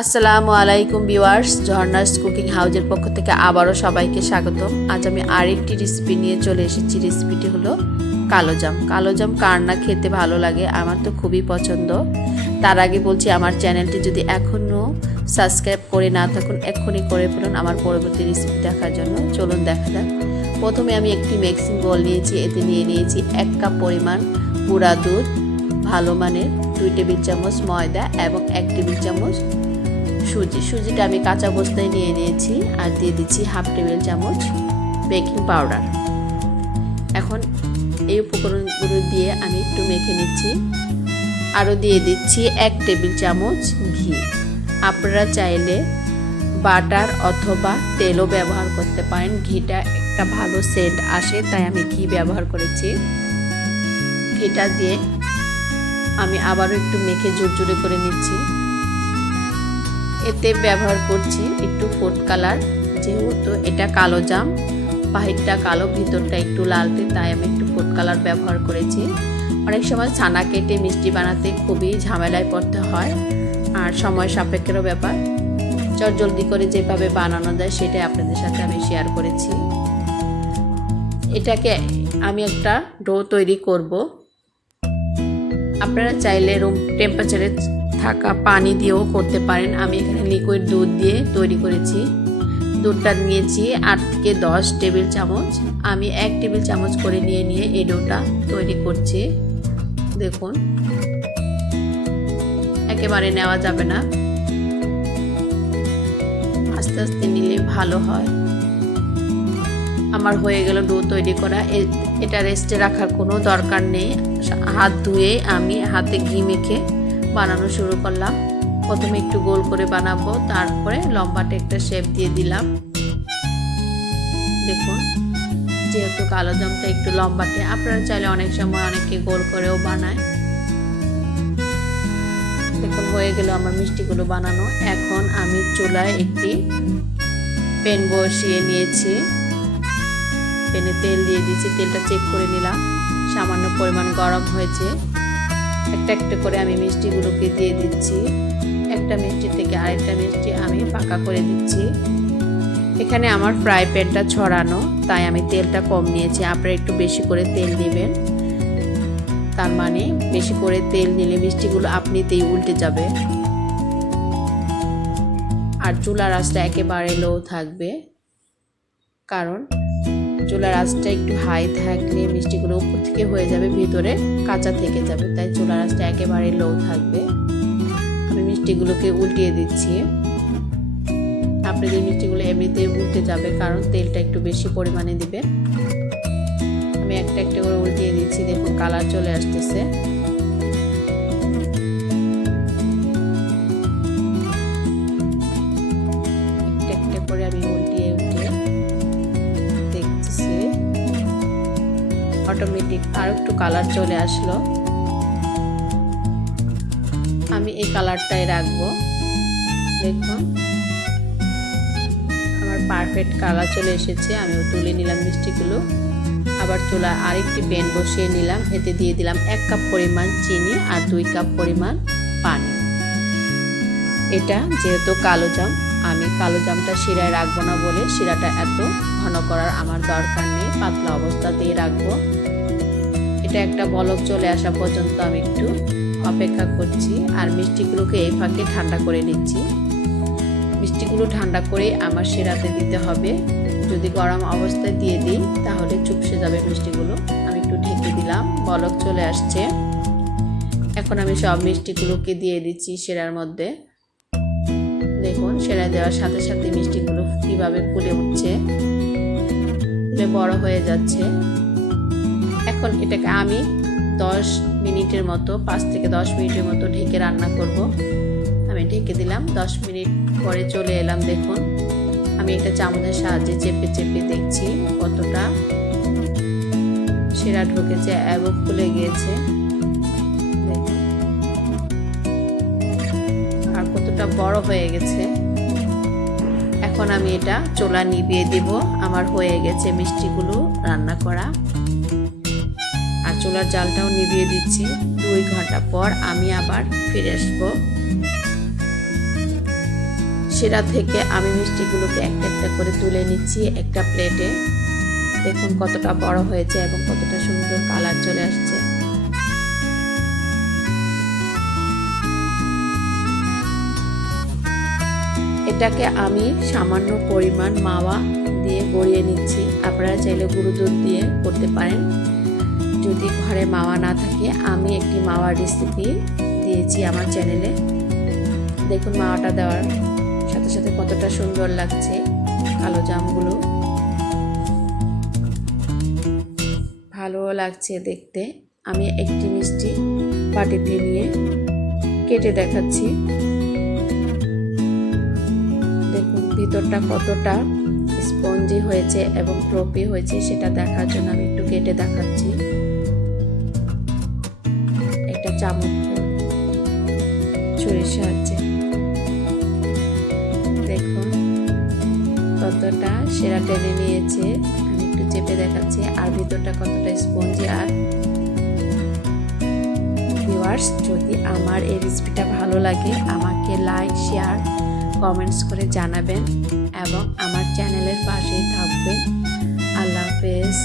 আসসালামু আলাইকুম viewers, ঝর্ণাস cooking হাউজের পক্ষ থেকে আবারও সবাইকে স্বাগতম। আজ আমি আরেকটি রেসিপি নিয়ে চলে এসেছি। রেসিপিটি হলো কালোজাম। কালোজাম কার না খেতে ভালো লাগে, আমার তো খুবই পছন্দ। তার আগে বলছি, আমার চ্যানেলটি যদি এখনও সাবস্ক্রাইব করে না থাকুন, এক্ষুনি করে ফেলুন আমার পরবর্তী রেসিপি দেখার জন্য। চলুন দেখা যাক। প্রথমে আমি একটি মিক্সিং বোল নিয়েছি, এতে নিয়ে নিয়েছি 1 কাপ পরিমাণ গুঁড়া দুধ, ভালো মানের 2 টেবিল চামচ ময়দা এবং 1 টেবিল চামচ সুজিটা আমি কাঁচা অবস্থায় নিয়ে নিয়েছি। আর দিয়ে দিচ্ছি 1/2 টেবিল চামচ বেকিং পাউডার। এখন এই উপকরণগুলো দিয়ে আমি একটু মেখে নিচ্ছি। আরও দিয়ে দিচ্ছি 1 টেবিল চামচ ঘি। আপনারা চাইলে বাটার অথবা তেলও ব্যবহার করতে পারেন। ঘিটা একটা ভালো সেন্ট আসে, তাই আমি ঘি ব্যবহার করেছি। ঘিটা দিয়ে আমি আবারও একটু মেখে ঝুরঝুরে করে নিচ্ছি। এতে ব্যবহার করছি একটু ফুড কালার, যেহেতু এটা কালো জাম, বাহিরটা কালো ভিতরটা একটু লালটে, তাই আমি একটু ফুড কালার ব্যবহার করেছি। অনেক সময় ছানা কেটে মিষ্টি বানাতে খুবই ঝামেলায় পড়তে হয়, আর সময় সাপেক্ষেরও ব্যাপার। জলদি করে যেভাবে বানানো যায় সেটাই আপনাদের সাথে আমি শেয়ার করেছি। এটাকে আমি একটা ডো তৈরি করব। আপনারা চাইলে রুম টেম্পারেচারে থাকা পানি দিয়েও করতে পারেন। আমি এখানে লিকুইড দুধ দিয়ে তৈরি করেছি। দুধটা নিয়েছি 8 থেকে 10 টেবিল চামচ। আমি 1 টেবিল চামচ করে নিয়ে এই ডোটা তৈরি করছি। দেখুন, একেবারে নেওয়া যাবে না, আস্তে আস্তে নিলে ভালো হয়। আমার হয়ে গেল ডো তৈরি করা। এটা রেস্টে রাখার কোনো দরকার নেই। হাত ধুয়ে আমি হাতে ঘি মেখে বানানো শুরু করলাম। প্রথমে একটু গোল করে বানাবো, তারপরে লম্বাটে একটা শেপ দিয়ে দিলাম। দেখুন, যেহেতু কালো জামটা একটু লম্বাটে, আপনারা চাইলে অনেক সময় অনেকে গোল করেও বানায়। দেখুন, হয়ে গেল আমার মিষ্টিগুলো বানানো। এখন আমি চুলায় একটি প্যান বসিয়ে নিয়েছি। প্যানে তেল দিয়ে দিয়েছি। তেলটা চেক করে নিলাম, সামান্য পরিমাণ গরম হয়েছে। একটা একটা করে আমি মিষ্টিগুলোকে দিয়ে দিচ্ছি। একটা মিষ্টি থেকে আরেকটা মিষ্টি আমি পাকা করে দিচ্ছি। এখানে আমার ফ্রাই প্যানটা ছড়ানো, তাই আমি তেলটা কম নিয়েছি। আপনারা একটু বেশি করে তেল নেবেন, তার মানে বেশি করে তেল নিলে মিষ্টিগুলো আপনিতেই উল্টে যাবে। আর চুলার আঁচটা একেবারে লো থাকবে, কারণ চুলার আঁচটা একটু হাই থাকলে মিষ্টিগুলো উপর থেকে হয়ে যাবে, ভিতরে কাঁচা থেকে যাবে। তাই চুলার আঁচটা একেবারে লো থাকবে। আমি মিষ্টিগুলোকে উল্টিয়ে দিচ্ছি। আপনাদের মিষ্টিগুলো এমনিতেই উল্টে যাবে, কারণ তেলটা একটু বেশি পরিমাণে দিবে। আমি একটা একটা করে উল্টিয়ে দিচ্ছি। দেখুন, কালার চলে আসতেছে। একটা একটা করে আমি উল্টিয়ে দেখতেছি, অটোমেটিক আর একটু কালার চলে আসলো। আমি এই কালারটাই রাখবো। দেখুন, আমার পারফেক্ট কালার চলে এসেছে। আমিও তুলে নিলাম মিষ্টিগুলো। আবার চুলা আরেকটি প্যান বসিয়ে নিলাম। এতে দিয়ে দিলাম 1 কাপ পরিমাণ চিনি আর 2 কাপ পরিমাণ পানি। এটা যেহেতু কালো জাম, আমি কালো জামটা শিরায় রাখবো না বলে শিরাটা এত ঘন করার আমার দরকার নেই, পাতলা অবস্থাতেই রাখবো। এটা একটা বলক চলে আসা পর্যন্ত আমি একটু অপেক্ষা করছি। আর মিষ্টিগুলোকে এই ফাঁকে ঠান্ডা করে নিচ্ছি। মিষ্টিগুলো ঠান্ডা করে আমার শিরাতে দিতে হবে। যদি গরম অবস্থায় দিয়ে দিই তাহলে চুপসে যাবে মিষ্টিগুলো। আমি একটু ঢেকে দিলাম, বলক চলে আসছে। এখন আমি সব মিষ্টিগুলোকে দিয়ে দিচ্ছি শিরার মধ্যে। দেখুন, শিরা দেওয়ার সাথে সাথে মিষ্টিগুলো কিভাবে ফুলে উঠছে, ফুলে বড় হয়ে যাচ্ছে। এখন এটাকে আমি 10 মিনিটের মতো, 5 থেকে 10 মিনিটের মতো ঢেকে রান্না করব। আমি ঢেকে দিলাম। 10 মিনিট পরে চলে এলাম। দেখুন, আমি একটা চামচের সাহায্যে চেপে চেপে দেখছি কতটা শিরা ঢুকেছে এবং ফুলে গিয়েছে। দেখুন, আর কতটা বড় হয়ে গেছে। এখন আমি এটা চুলা নিভিয়ে দিব। আমার হয়ে গেছে মিষ্টিগুলো রান্না করা। আর চুলার জালটাও নিভিয়ে দিচ্ছি। 2 ঘন্টা পর আমি আবার ফিরে আসবো। সেটা থেকে আমি মিষ্টিগুলোকে একটা একটা করে তুলে নিচ্ছি একটা প্লেটে। দেখুন কতটা বড় হয়েছে এবং কতটা সুন্দর কালার চলে আসছে। এটাকে আমি সামান্য পরিমাণ মাওয়া দিয়ে গড়িয়ে নিচ্ছি। আপনারা চাইলে গুঁড়ো দুধ দিয়ে করতে পারেন। যদি ঘরে মাওয়া না থাকে, আমি একটি মাওয়ার রেসিপি দিয়েছি আমার চ্যানেলে। দেখুন মাওয়াটা দেওয়ার সাথে সাথে কতটা সুন্দর লাগছে কালো জামগুলো, ভালো লাগছে দেখতে। আমি একটি মিষ্টি বাটিতে নিয়ে কেটে দেখাচ্ছি। দেখুন ভিতরটা কতটা স্পঞ্জি হয়েছে এবং ফ্লপি হয়েছে সেটা দেখার জন্য আমি একটু কেটে দেখাচ্ছি একটা চামচ ছুরির সাহায্যে। দেখুন কতটা সেরা টেনে নিয়েছে, আমি একটু চেপে দেখাচ্ছি। আর ভিতরটা কতটা স্পঞ্জি। আর ভিউয়ার্স, যদি আমার এই রেসিপিটা ভালো লাগে আমাকে লাইক, শেয়ার, কমেন্টস করে জানাবেন এবং আমার চ্যানেলের পাশেই থাকবেন। আল্লাহ হাফেজ।